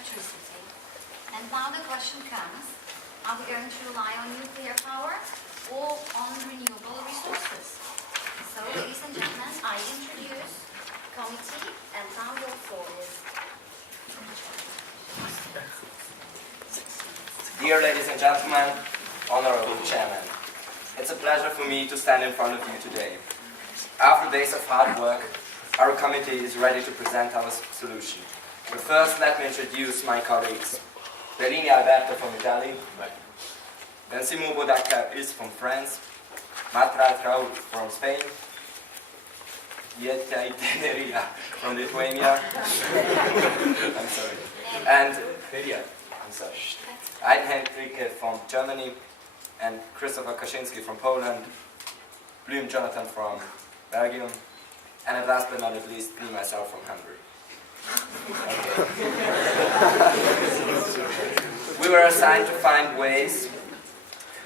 electricity. And now the question comes, are we going to rely on nuclear power or on renewable resources? So, ladies and gentlemen, I introduce committee, and now your floor is. Dear ladies and gentlemen, honorable chairman, it's a pleasure for me to stand in front of you today. After days of hard work, our committee is ready to present our solution. But first, let me introduce my colleagues. Bellini Alberto from Italy, then Simon Bodaka is from France, Matrat Raul from Spain, Jetta Iteneria from Lithuania, I'm sorry, and I'm sorry, Aiden Henrike from Germany, and Christopher Kaczynski from Poland, Blum Jonathan from Belgium, and at last but not least, me myself from Hungary. We were assigned to find ways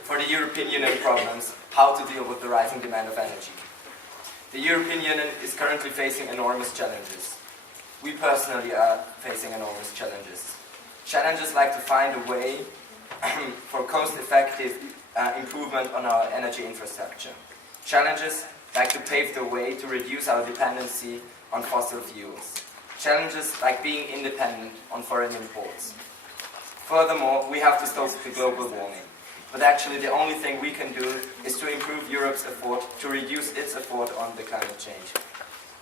for the European Union problems, how to deal with the rising demand of energy. The European Union is currently facing enormous challenges. We personally are facing enormous challenges. Challenges like to find a way for cost-effective improvement on our energy infrastructure. Challenges like to pave the way to reduce our dependency on fossil fuels. Challenges like being independent on foreign imports. Furthermore, we have to stop the global warming. But actually the only thing we can do is to improve Europe's effort, to reduce its effort on the climate change.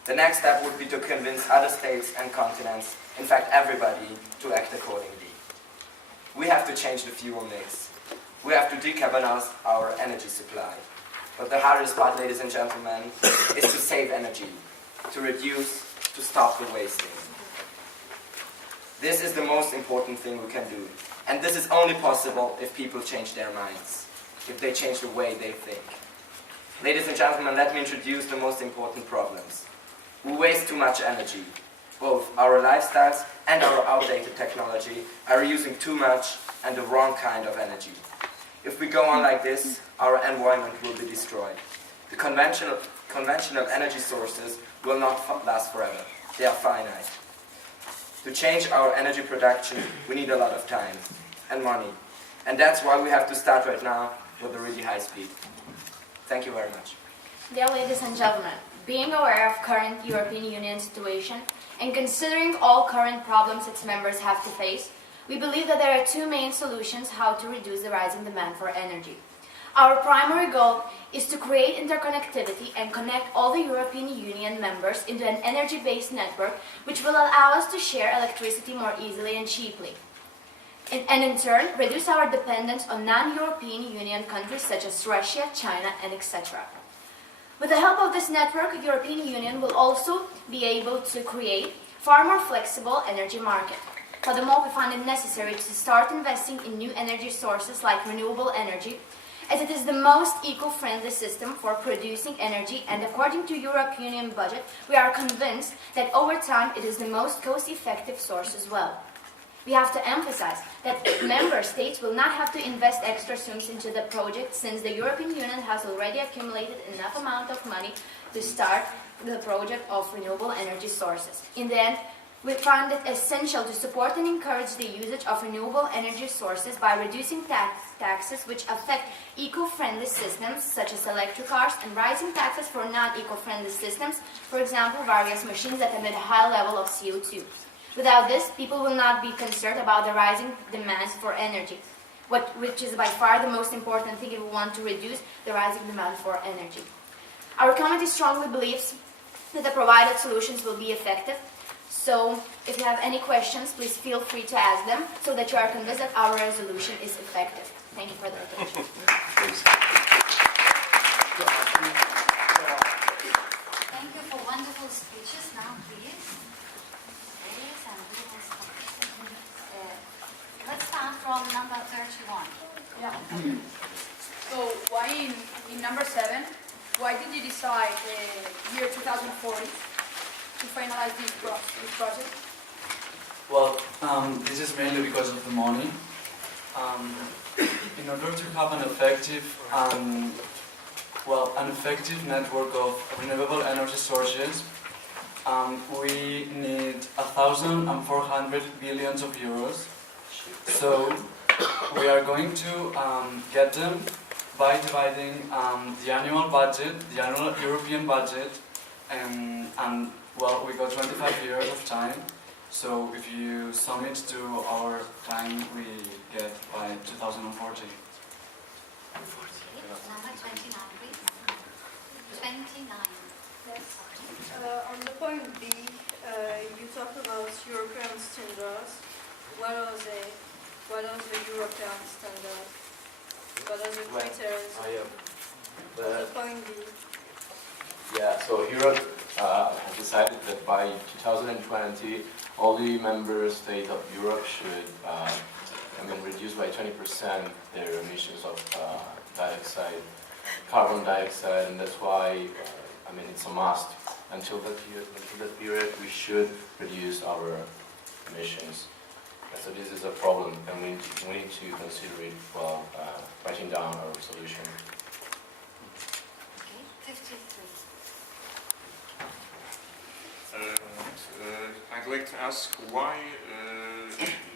The next step would be to convince other states and continents, in fact everybody, to act accordingly. We have to change the fuel mix. We have to decarbonize our energy supply. But the hardest part, ladies and gentlemen, is to save energy, to reduce, to stop the wasting. This is the most important thing we can do. And this is only possible if people change their minds, if they change the way they think. Ladies and gentlemen, let me introduce the most important problems. We waste too much energy. Both our lifestyles and our outdated technology are using too much and the wrong kind of energy. If we go on like this, our environment will be destroyed. The conventional energy sources will not last forever. They are finite. To change our energy production, we need a lot of time and money. And that's why we have to start right now with a really high speed. Thank you very much. Dear ladies and gentlemen, being aware of current European Union situation and considering all current problems its members have to face, we believe that there are two main solutions how to reduce the rising demand for energy. Our primary goal is to create interconnectivity and connect all the European Union members into an energy-based network which will allow us to share electricity more easily and cheaply. And in turn, reduce our dependence on non-European Union countries such as Russia, China, and etc. With the help of this network, the European Union will also be able to create far more flexible energy market. Furthermore, we find it necessary to start investing in new energy sources like renewable energy, as it is the most eco-friendly system for producing energy, and according to European Union budget, we are convinced that over time it is the most cost-effective source as well. We have to emphasize that member states will not have to invest extra sums into the project, since the European Union has already accumulated enough amount of money to start the project of renewable energy sources. In the end, we find it essential to support and encourage the usage of renewable energy sources by reducing taxes which affect eco-friendly systems such as electric cars, and rising taxes for non-eco-friendly systems, for example, various machines that emit a high level of CO2. Without this, people will not be concerned about the rising demands for energy, which is by far the most important thing if we want to reduce the rising demand for energy. Our committee strongly believes that the provided solutions will be effective. So, if you have any questions, please feel free to ask them so that you are convinced that our resolution is effective. Thank you for the attention. Thank you for wonderful speeches. Now, please. And we will start. Let's start from number 31. Yeah. So, why in number 7, why did you decide year 2040? To finalize this project? Well, this is mainly because of the money. In order to have an effective network of renewable energy sources, we need 1,400 billions of euros. So we are going to get them by dividing the annual budget, the annual European budget, and well, we got 25 years of time. So if you sum it to our time, we get by 2040. Number 29, please. 29. Yes. On the point B, you talk about European standards. What are the European standards? What are the criteria? On the point B. Yeah, so Europe has decided that by 2020, all the member states of Europe should reduce by 20% their emissions of carbon dioxide, and that's why it's a must. Until that period, we should reduce our emissions. So this is a problem, and we need to consider it while writing down our solution. Okay, 53. I'd like to ask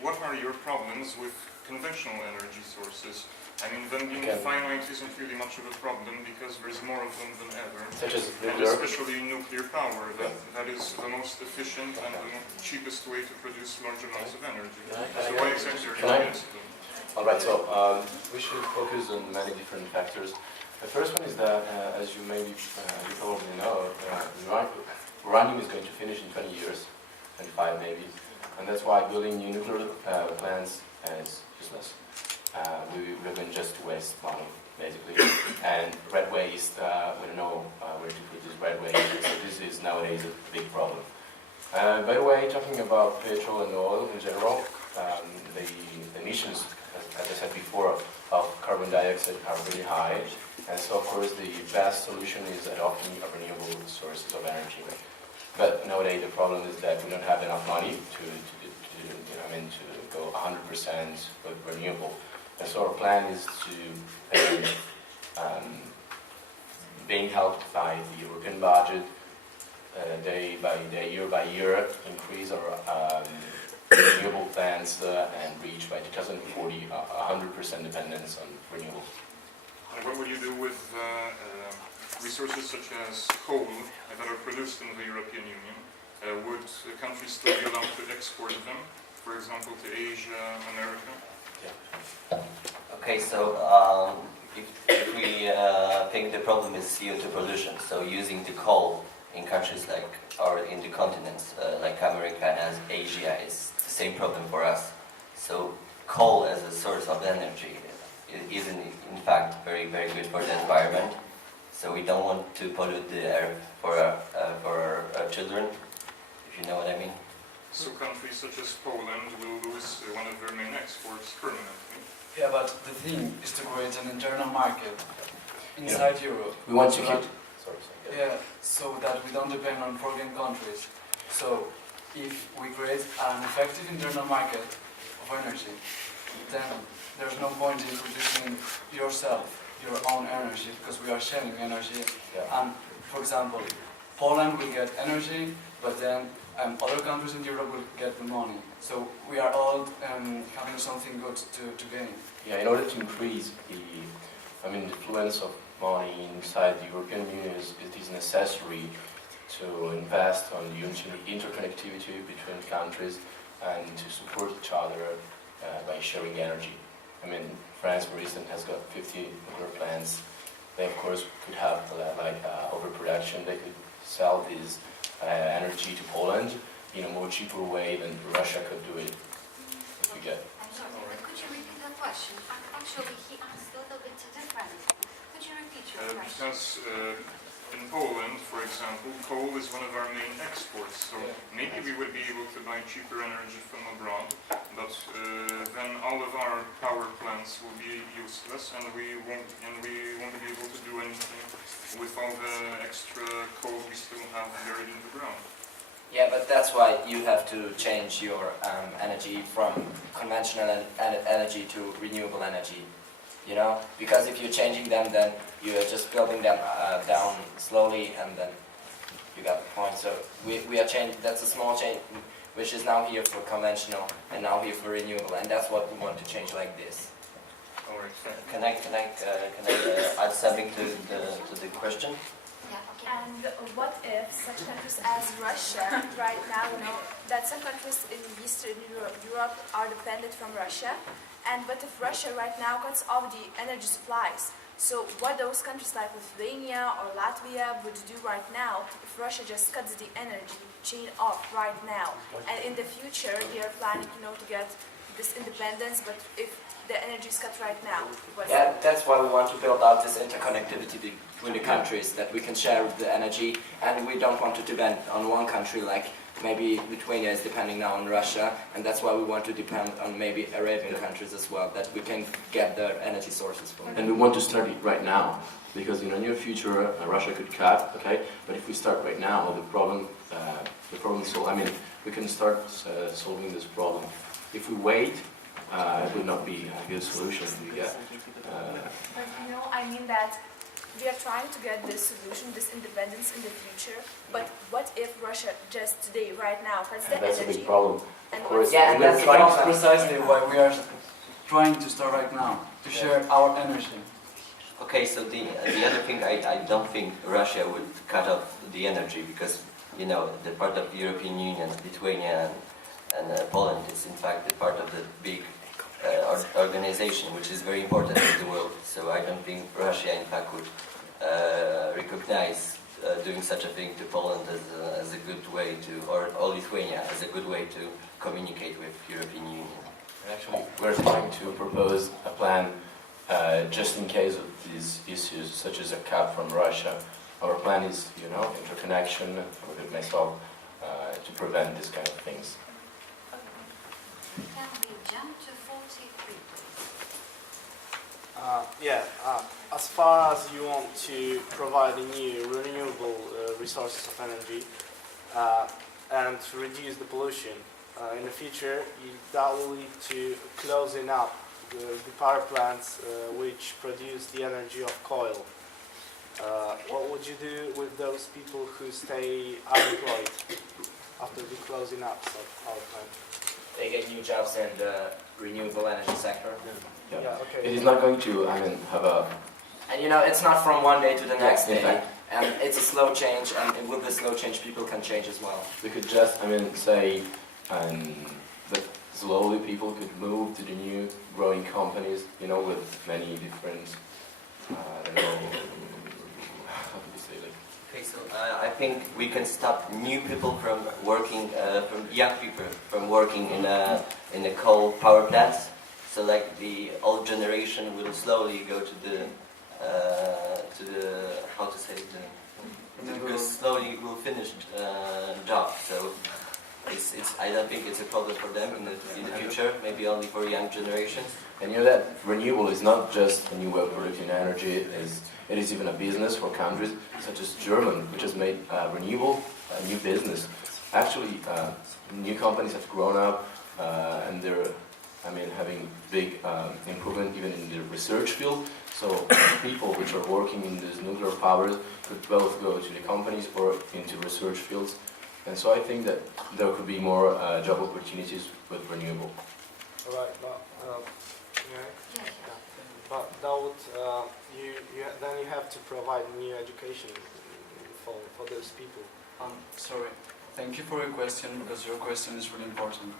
what are your problems with conventional energy sources? I mean, them being finite isn't really much of a problem because there's more of them than ever. Such as And nuclear. especially nuclear power, that is the most efficient and the cheapest way to produce large amounts of energy. So why exactly are you against them? Alright, so we should focus on many different factors. The first one is that, as you probably know, uranium is going to finish in 20 years, 25 maybe, and that's why building new nuclear plants is useless. We're going just to waste money, basically. And red waste, we don't know where to put this red waste, so this is nowadays a big problem. By the way, talking about petrol and oil in general, the emissions, as I said before, of carbon dioxide are really high. And so, of course, the best solution is adopting renewable sources of energy. But nowadays, the problem is that we don't have enough money to go 100% with renewable. And so our plan is to, being helped by the European budget, day by day, year by year, increase our renewable plans and reach by 2040 100% dependence on renewables. And what would you do with resources such as coal that are produced in the European Union? Would countries still be allowed to export them, for example, to Asia, America? Okay, so if we think the problem is CO2 pollution, so using the coal in countries like, or in the continents like America and Asia is the same problem for us. So coal as a source of energy is in fact very, very good for the environment. So we don't want to pollute the air for our children, if you know what I mean. So countries such as Poland will lose one of their main exports permanently. Yeah, but the thing is to create an internal market inside Europe. We want to so keep... that- Sorry. Yeah, so that we don't depend on foreign countries. So if we create an effective internal market of energy, then there's no point in producing yourself your own energy because we are sharing energy. Yeah. And for example, Poland will get energy, but then other countries in Europe will get the money. So we are all having something good to gain. Yeah, in order to increase the influence of money inside the European Union, it is necessary to invest on the interconnectivity between countries and to support each other by sharing energy. France, for instance, has got 50 nuclear plants. They, of course, could have overproduction. They could sell this energy to Poland in a more cheaper way than Russia could do it. If we get. I'm sorry, but could you repeat the question? Actually, he asked a little bit different. Could you repeat your question? Because in Poland, for example, coal is one of our main exports. So maybe we would be able to buy cheaper energy from abroad, but then all of our power plants will be useless, and we won't be able to do anything with all the extra coal we still have buried in the ground. Yeah, but that's why you have to change your energy from conventional energy to renewable energy. You know, because if you're changing them, then you're just building them down slowly, and then You got the point. So we are changing. That's a small change, which is now here for conventional and now here for renewable, and that's what we want to change like this. All right, thank you. Can I add something to the question? Yeah, okay. And what if such countries as Russia, right now, you know, that some countries in Eastern Europe are dependent from Russia, and what if Russia right now cuts off the energy supplies? So what those countries like Lithuania or Latvia would do right now if Russia just cuts the energy chain off right now, and in the future they are planning, you know, to get this independence, but if the energy is cut right now, what's Yeah, that's why we want to build out this interconnectivity between the countries, that we can share the energy, and we don't want to depend on one country like maybe Lithuania is depending now on Russia, and that's why we want to depend on maybe Arabian countries as well, that we can get their energy sources from. And we want to start it right now, because in the near future Russia could cut, okay? But if we start right now, the problem is solved. I mean, we can start solving this problem. If we wait, it would not be a good solution. We get. But you know, I mean that we are trying to get this solution, this independence in the future. But what if Russia just today, right now, cuts the That's a energy? big problem. And Of course, Yeah, and We're that's the trying to problem. precisely why we are trying to start right now, to share our energy. Okay, so the other thing, I don't think Russia would cut off the energy because, you know, the part of the European Union, Lithuania and Poland is in fact the part of the big organization which is very important in the world. So I don't think Russia in fact would recognize doing such a thing to Poland as a good way to, or Lithuania as a good way to communicate with European Union. And actually, we're trying to propose a plan just in case of these issues, such as a cap from Russia. Our plan is, you know, interconnection with myself to prevent this kind of things. Can we jump to 43, please? As far as you want to provide new renewable resources of energy and to reduce the pollution in the future, that will lead to closing up the power plants which produce the energy of coal. What would you do with those people who stay unemployed after the closing up of power plant? They get new jobs in the renewable energy sector. Yeah. Okay. It is not going to, I mean, have a. And you know, it's not from one day to the next in day. fact. And it's a slow change, and with the slow change, people can change as well. We could just, I mean, say that slowly people could move to the new growing companies, you know, with many different, I don't know, how do you say, like. Okay, so I think we can stop new people from working, from young people from working in a coal power plants. So like the old generation will slowly go to the how to say the slowly will finish job. So I don't think it's a problem for them in the future. Maybe only for young generations. And you know that renewable is not just a new way of producing energy, it is even a business for countries such as Germany, which has made renewable a new business. Actually, new companies have grown up and they're, I mean, having big improvement even in the research field. So people which are working in these nuclear powers could both go to the companies or into research fields. And so I think that there could be more job opportunities with renewable. All right, but but that would then you have to provide new education for those people. Sorry, thank you for your question because your question is really important.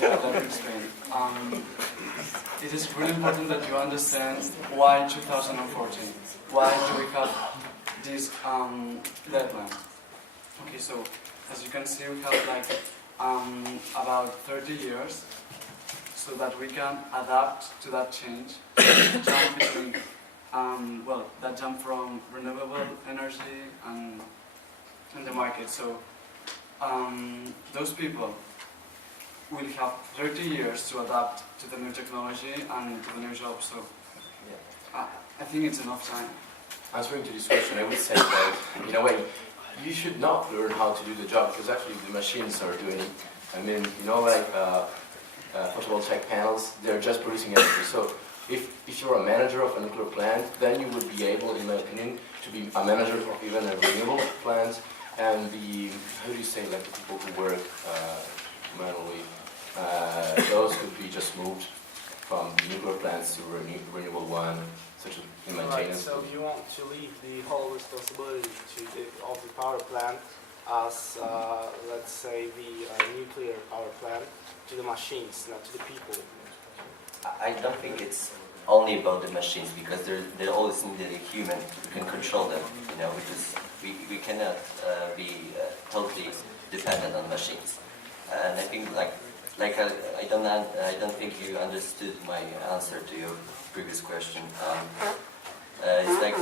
Let me explain. It is really important that you understand why 2014. Why do we have this deadline? Okay, so as you can see, we have like about 30 years so that we can adapt to that change, jump between, that jump from renewable energy and the market. So those people will have 30 years to adapt to the new technology and to the new job. So I think it's enough time. Answering to this question, I would say that in a way, you should not learn how to do the job because actually the machines are doing it. I mean, you know, like photovoltaic panels, they're just producing energy. So if you're a manager of a nuclear plant, then you would be able, in my opinion, to be a manager of even a renewable plant, and the, how do you say, like the people who work manually, those could be just moved from nuclear plants to renewable one, such as in Right, maintenance. so you want to leave the whole responsibility of the power plant as, let's say, the nuclear power plant to the machines, not to the people. I don't think it's only about the machines, because there always needed a human who can control them, you know, because we cannot be totally dependent on machines. And I think I don't think you understood my answer to your previous question. It's like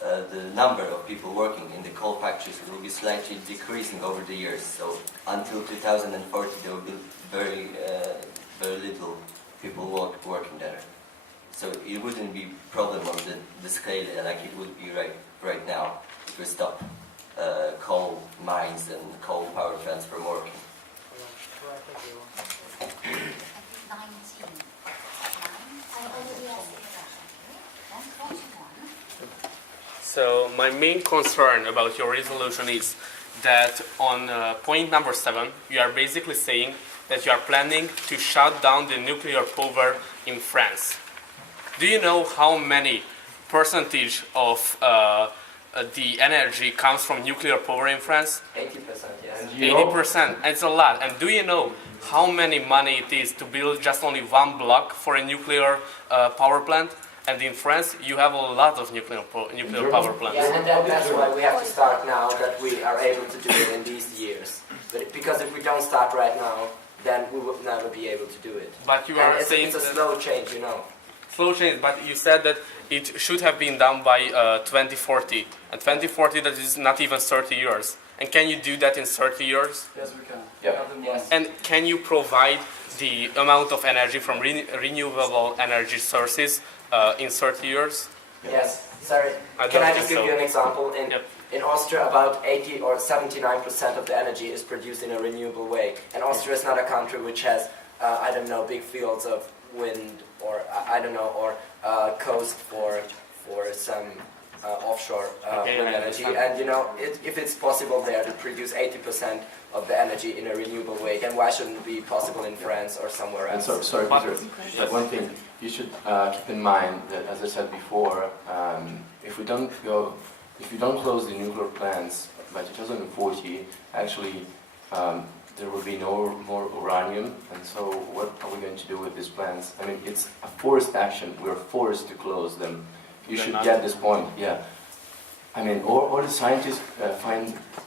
the number of people working in the coal factories will be slightly decreasing over the years. So until 2040, there will be very little people working there. So it wouldn't be a problem on the scale like it would be right now if we stop coal mines and coal power plants from working. 19. So my main concern about your resolution is that on point number 7, you are basically saying that you are planning to shut down the nuclear power in France. Do you know how many percentage of the energy comes from nuclear power in France? 80%, yes. 80%, it's a lot. And do you know how many money it is to build just only one block for a nuclear power plant? And in France, you have a lot of nuclear power plants. Yeah, and that's why we have to start now, that we are able to do it in these years. But because if we don't start right now, then we will never be able to do it. But you are saying it's a slow change, you know. Slow change, but you said that it should have been done by 2040. And 2040, that is not even 30 years. And can you do that in 30 years? Yes, we can. Yeah. Yes. And can you provide the amount of energy from renewable energy sources in 30 years? Yes. Sorry. I Can don't I think just give so. you an example? Yep. In Austria, about 80 or 79% of the energy is produced in a renewable way. And Austria is not a country which has, I don't know, big fields of wind or, I don't know, or coast for some offshore Okay, wind I energy. understand. And, you know, if it's possible there to produce 80% of the energy in a renewable way, then why shouldn't it be possible in France or somewhere And else? sorry, Peter, but one thing, you should keep in mind that, as I said before, if we don't close the nuclear plants by 2040, actually there will be no more uranium, and so what are we going to do with these plants? I mean, it's a forced action. We're forced to close them. You should get this point, yeah. I mean, or the scientists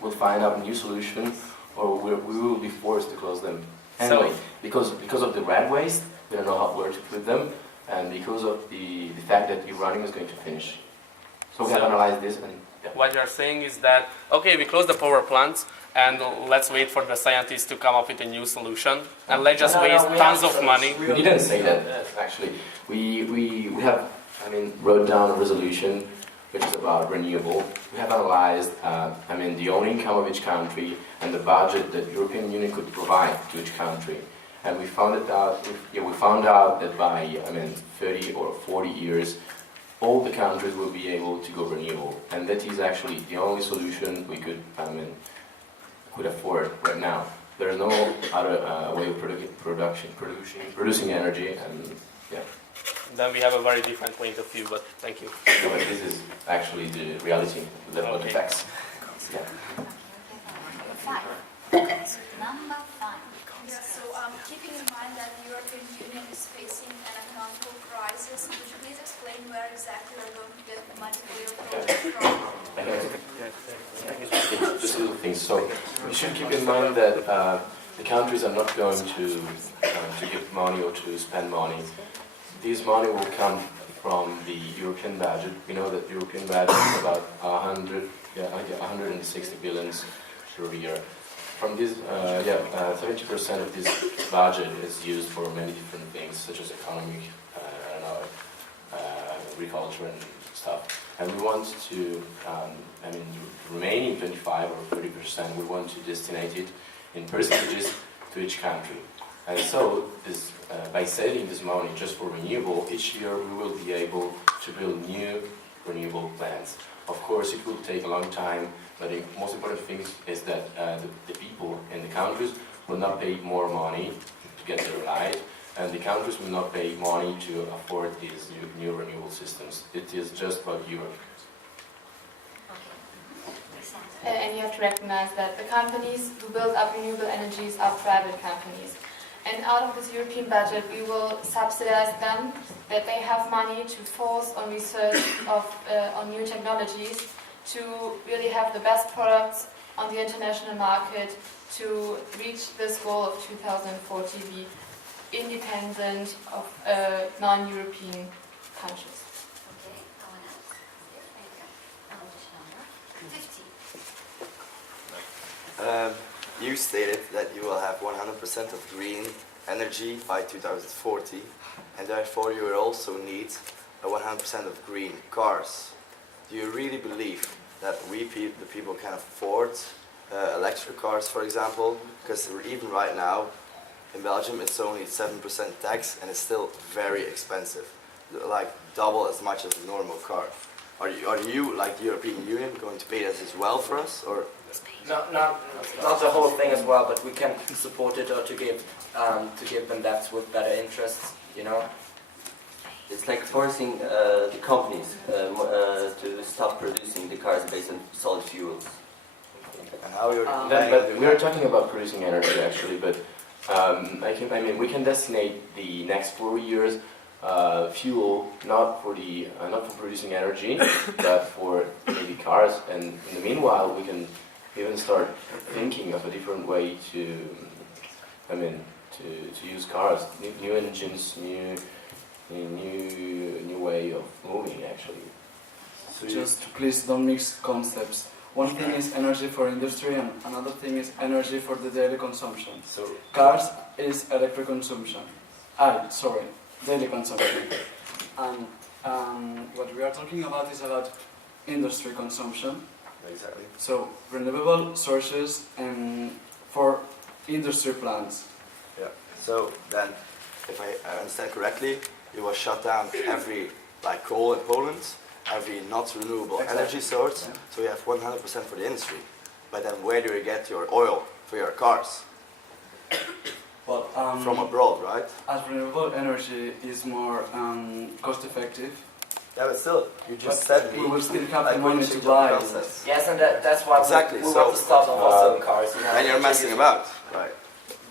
will find out a new solution, or we will be forced to close them. Anyway, because of the rat waste, we don't know where to put them, and because of the fact that uranium is going to finish. So we have analyzed this, and yeah. What you're saying is that, okay, we close the power plants, and let's wait for the scientists to come up with a new solution, and let's just waste tons of money. We didn't say that, actually. We have, wrote down a resolution which is about renewable. We have analyzed, the own income of each country and the budget that European Union could provide to each country. And we found out that by 30 or 40 years, all the countries will be able to go renewable. And that is actually the only solution we could afford right now. There is no other way of producing energy, and yeah. Then we have a very different point of view, but thank you. No, but this is actually the reality, the facts. Yeah. Number 5. Yeah, so keeping in mind that the European Union is facing an economic crisis, would you please explain where exactly we're going to get money for your project from? Just a little thing. So we should keep in mind that the countries are not going to give money or to spend money. This money will come from the European budget. We know that the European budget is about 160 billions per year. From this, 70% of this budget is used for many different things, such as economic, agriculture and stuff. And we want to, the remaining 25 or 30%, we want to destinate it in percentages to each country. And so, by saving this money just for renewable, each year we will be able to build new renewable plants. Of course, it will take a long time, but the most important thing is that the people in the countries will not pay more money to get their right, and the countries will not pay money to afford these new renewable systems. It is just about Europe. And you have to recognize that the companies who build up renewable energies are private companies. And out of this European budget, we will subsidize them, that they have money to force on research on new technologies, to really have the best products on the international market, to reach this goal of 2040, be independent of non-European countries. Okay, go on else. Here, thank you. Number 50. You stated that you will have 100% of green energy by 2040, and therefore you will also need 100% of green cars. Do you really believe that the people can afford electric cars, for example? Because even right now, in Belgium, it's only 7% tax, and it's still very expensive, like double as much as a normal car. Are you, like the European Union, going to pay that as well for us, or? Not the whole thing as well, but we can support it or to give them debts with better interests, you know. It's like forcing the companies to stop producing the cars based on solid fuels. And how you're But we are talking about producing energy actually, but I mean we can designate the next 4 years fuel not for producing energy, but for maybe cars, and in the meanwhile we can even start thinking of a different way to use cars, new engines, new way of moving actually. So just please don't mix concepts. One thing is energy for industry, and another thing is energy for the daily consumption. So Cars is electric consumption. Daily consumption. And what we are talking about is about industry consumption. Exactly. So renewable sources and for industry plants. Yeah. So then, if I understand correctly, you will shut down every coal in Poland, every not renewable energy source. So you have 100% for the industry. But then, where do you get your oil for your cars? Well, From abroad, right? as renewable energy is more cost effective, Yeah, but still, you just said we will still have the we money to changed buy. the process. Yes, and that's why Exactly, we so, want to stop fossil cars. You know, And you're messing about, right?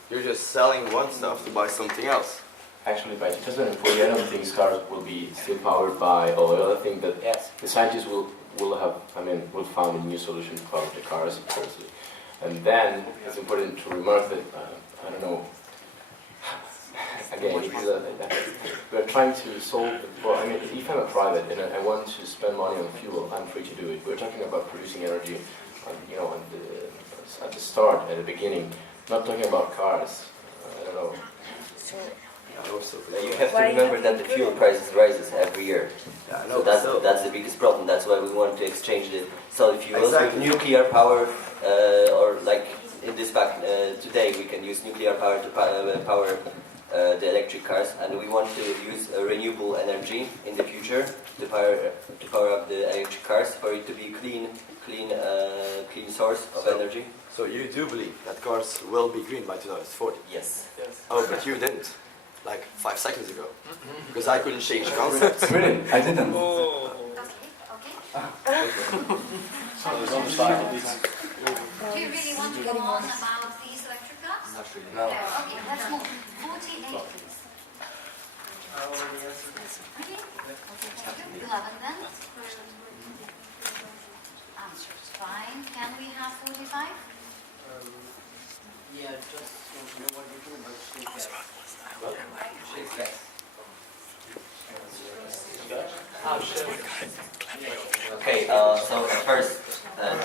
You're just selling one stuff to buy something else. actually by 2040 I don't think cars will be still powered by oil. I think that yes. the scientists will find a new solution to power the cars, obviously. And then it's important to remark that I don't know. Again, we're trying to solve. Well, I mean, if I'm a private and I want to spend money on fuel, I'm free to do it. We're talking about producing energy, at the start, at the beginning. Not talking about cars. I don't know. You have to remember that the fuel prices rises every year. Yeah, I So know. that's the biggest problem. That's why we want to exchange the solid fuels Exactly. with nuclear power, or like in this fact today we can use nuclear power to power the electric cars, and we want to use renewable energy in the future to power up the electric cars for it to be clean source of energy. So you do believe that cars will be green by 2040? Yes. Oh, but you didn't. Like 5 seconds ago. Because I couldn't change concepts. Really? I didn't. Okay. Do you really want to go on about these electric cars? Not really. No. Okay, let's move. 48, please. Okay, thank you. 11 then. Answers, fine. Can we have 45? Yeah, just want to know what you're doing about shake gas. Okay, so at first,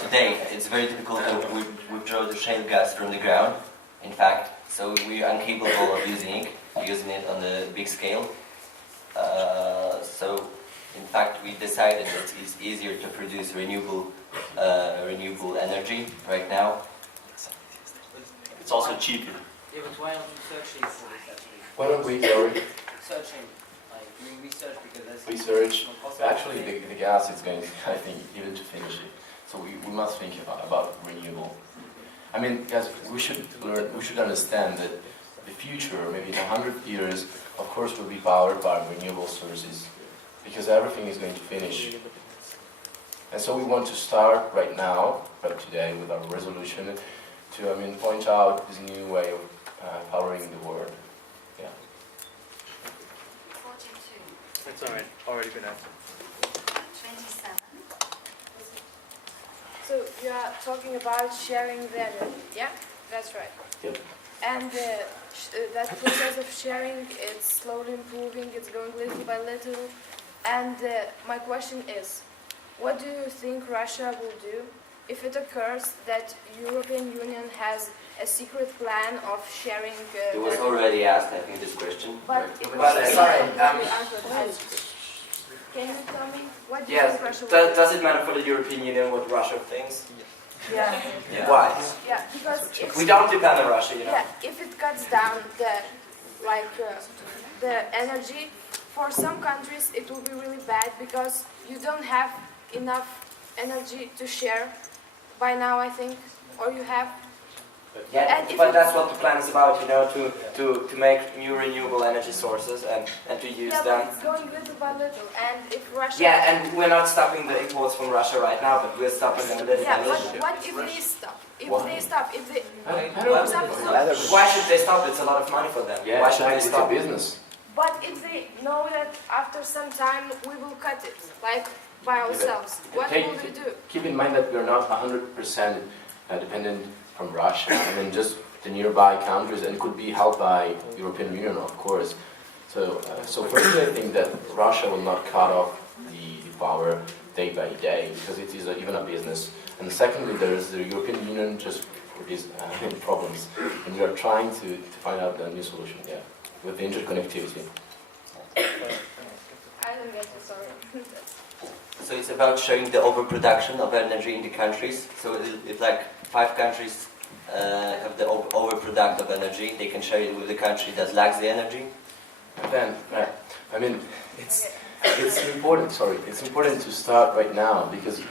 today it's very difficult to withdraw the shale gas from the ground. In fact, so we are incapable of using it on a big scale. So, in fact, we decided that it's easier to produce renewable energy right now. It's also cheaper. Yeah, but why aren't you searching for this actually? Why don't we, sorry, Searching, like doing research because that's research? not possible. Actually, the gas is going, I think, even to finish it. So we must think about renewable. I mean, guys, we should learn, we should understand that the future, maybe in 100 years, of course, will be powered by renewable sources, because everything is going to finish. And so we want to start right now, right today, with our resolution to, point out this new way of powering the world. Yeah. 42. It's alright, already been answered. 27. So you are talking about sharing the energy, yeah? That's right. Yep. And that process of sharing, it's slowly improving, it's going little by little. And my question is, what do you think Russia will do if it occurs that European Union has a secret plan of sharing? It was already asked, I think, this question. But sorry, can you tell me what do you yes, think Russia will do? does it matter for the European Union what Russia thinks? Yeah. Why? Yeah, because if We don't depend on Russia, yeah, if it cuts down the energy, for some countries it will be really bad because you don't have enough energy to share by now, I think, or you have. Yeah, And if but it- that's what the plan is about, to make new renewable energy sources and to use Yeah, them. but it's going little by little, and if Russia. Yeah, and we're not stopping the imports from Russia right now, but we're stopping them little Yeah, by but little. what if they stop? If Why? they stop, if they. Why why should they stop? It's a lot of money for them. Yeah, Why should they it's a stop? business. But if they know that after some time we will cut it, like by ourselves, what will we do? Keep in mind that we're not 100% dependent from Russia. Just the nearby countries, and could be helped by European Union, of course. So firstly, I think that Russia will not cut off the power day by day, because it is even a business. And secondly, there is the European Union just for these problems, and we are trying to find out a new solution. Yeah, with the interconnectivity. I don't get it, sorry. So it's about showing the overproduction of energy in the countries. So if like 5 countries have the overproduct of energy, they can share it with the country that lacks the energy. And then, it's important. Sorry, it's important to start right now, because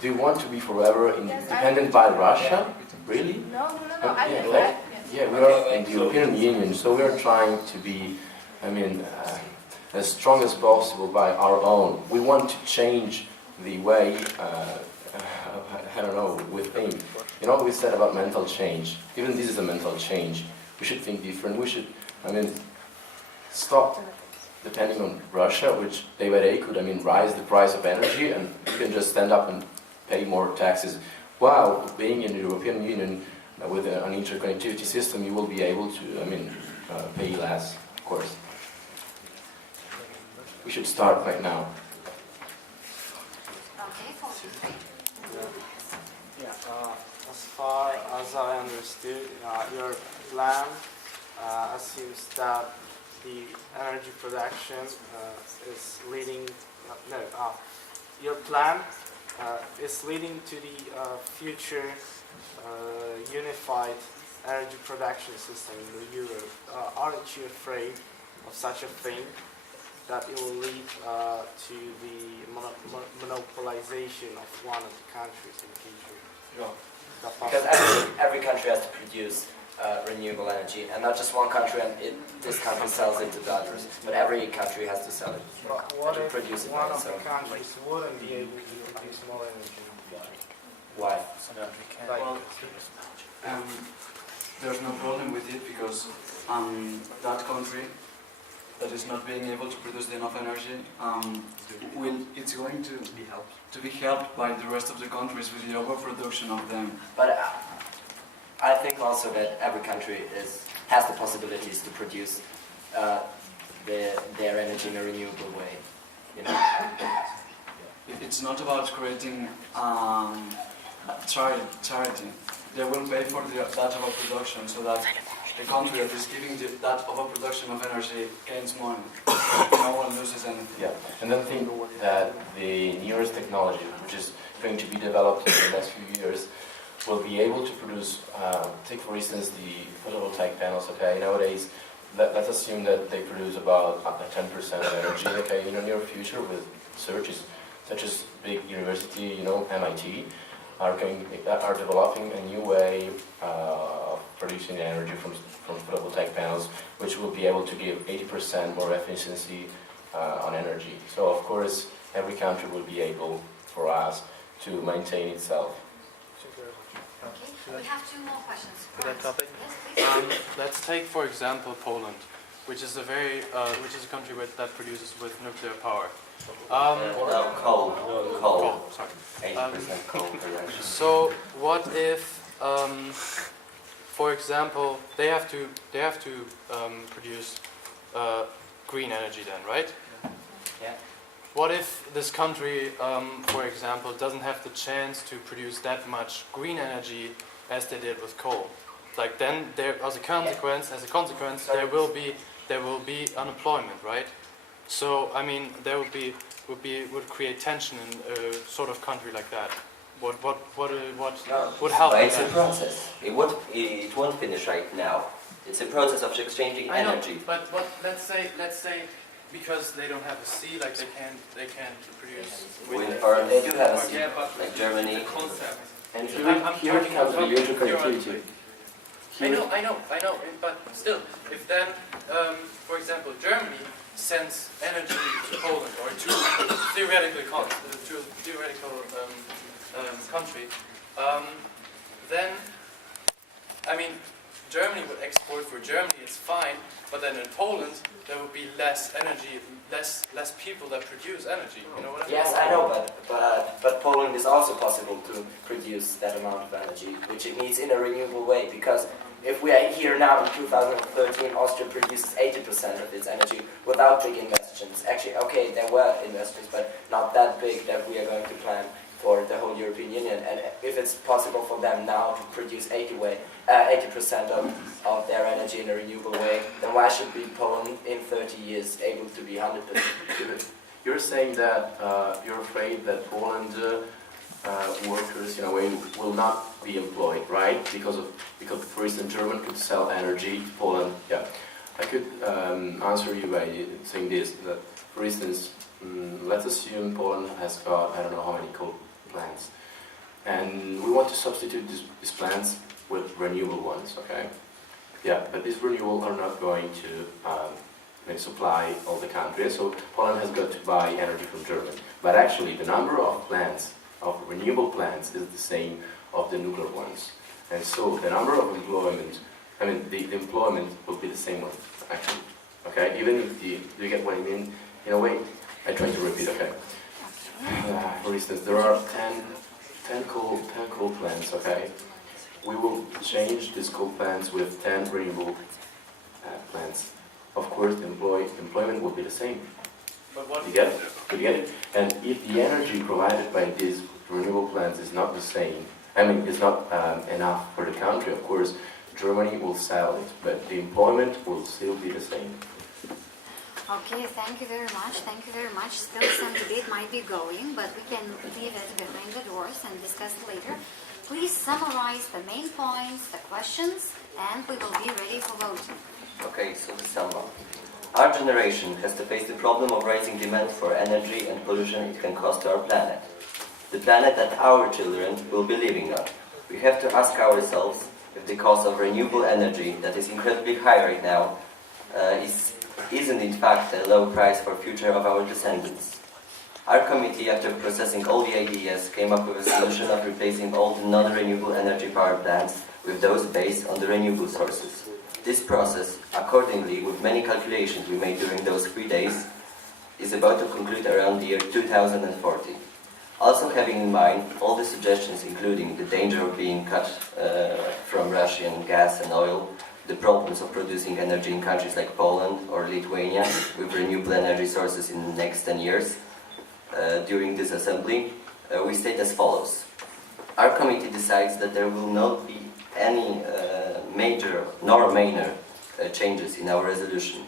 do you want to be forever independent by Russia? Really? No, I Yeah, think like, yeah, we are in the European Union, so we are trying to be, as strong as possible by our own. We want to change the way, we think. We said about mental change. Even this is a mental change. We should think different. We should, stop depending on Russia, which day by day could, rise the price of energy, and you can just stand up and pay more taxes. While being in the European Union with an interconnectivity system, you will be able to, pay less, of course. We should start right now. Okay, 43. Yeah, as far as I understood, your plan assumes that the energy production is leading. Your plan is leading to the future unified energy production system in Europe. Aren't you afraid of such a thing, that it will lead to the monopolization of one of the countries in the future? No. Because every country has to produce renewable energy, and not just one country, and this country sells it to the others, but every country has to sell it. But what to if produce it one by of the itself. countries wouldn't be able to produce more energy? Why? Well, there's no problem with it, because that country that is not being able to produce enough energy, it's going to be helped by the rest of the countries with the overproduction of them. But I think also that every country has the possibilities to produce their energy in a renewable way. It's not about creating charity. They will pay for that overproduction, so that the country that is giving that overproduction of energy gains money. No one loses anything. Yeah, and then think that the newest technology, which is going to be developed in the next few years, will be able to produce, take for instance the photovoltaic panels, okay, nowadays, let's assume that they produce about 10% of energy, okay, in the near future with searches such as big university, you know, MIT, are developing a new way of producing energy from photovoltaic panels, which will be able to give 80% more efficiency on energy. So of course, every country will be able, for us, to maintain itself. Okay, we have 2 more questions. To that topic? Yes, please. Let's take, for example, Poland, which is a country that produces with nuclear power. Coal. Coal, sorry. 80% coal production. So what if, for example, they have to produce green energy then, right? Yeah. What if this country, for example, doesn't have the chance to produce that much green energy as they did with coal? Like then, as a consequence, there will be unemployment, right? So I mean, there would create tension in a sort of country like that. What would help? But it's a process. It won't finish right now. It's a process of exchanging I know, energy. but let's say because they don't have a sea, like they can't produce Wind farms, they do have a sea, Yeah, but like Germany. the concept. And I'm here talking comes the theoretically. interconnectivity. I know, but still, if then, for example, Germany sends energy to Poland or to theoretical country, then, I mean, Germany would export for Germany, it's fine, but then in Poland, there would be less energy, less people that produce energy, you know what I mean? Yes, I know, but Poland is also possible to produce that amount of energy, which it needs in a renewable way, because if we are here now in 2013, Austria produces 80% of its energy without big investments. Actually, okay, there were investments, but not that big that we are going to plan for the whole European Union. And if it's possible for them now to produce 80% of their energy in a renewable way, then why should be Poland in 30 years able to be 100%? You're saying that you're afraid that Poland workers, in a way, will not be employed, right? Because, for instance, Germany could sell energy to Poland. Yeah, I could answer you by saying this: that, for instance, let's assume Poland has got I don't know how many coal plants, and we want to substitute these plants with renewable ones. Okay, yeah, but these renewable are not going to supply all the countries, so Poland has got to buy energy from Germany. But actually, the number of plants, of renewable plants, is the same of the nuclear ones, and so the number of employment, I mean, the employment will be the same one, actually. Okay, even if you get what I mean. In a way, I try to repeat. Okay. For instance, there are 10 coal plants. Okay, we will change these coal plants with 10 renewable plants. Of course, the employment will be the same. But what you get it? You get it? And if the energy provided by these renewable plants is not the same, I mean, it's not enough for the country, of course, Germany will sell it, but the employment will still be the same. Okay, thank you very much. Thank you very much. Still some debate might be going, but we can leave it behind the doors and discuss later. Please summarize the main points, the questions, and we will be ready for voting. Okay, so to sum up. Our generation has to face the problem of rising demand for energy and pollution it can cause to our planet. The planet that our children will be living on. We have to ask ourselves if the cost of renewable energy that is incredibly high right now isn't in fact a low price for future of our descendants. Our committee, after processing all the ideas, came up with a solution of replacing all the non-renewable energy power plants with those based on the renewable sources. This process, accordingly, with many calculations we made during those 3 days, is about to conclude around the year 2040. Also having in mind all the suggestions, including the danger of being cut from Russian gas and oil, the problems of producing energy in countries like Poland or Lithuania with renewable energy sources in the next 10 years, during this assembly, we state as follows. Our committee decides that there will not be any major nor minor changes in our resolution.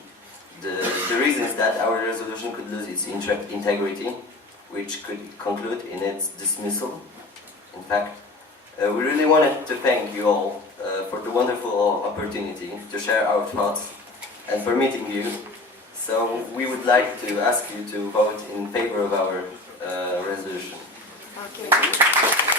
The reason is that our resolution could lose its integrity, which could conclude in its dismissal. In fact, We really wanted to thank you all for the wonderful opportunity to share our thoughts and for meeting you. So we would like to ask you to vote in favor of our resolution. Okay.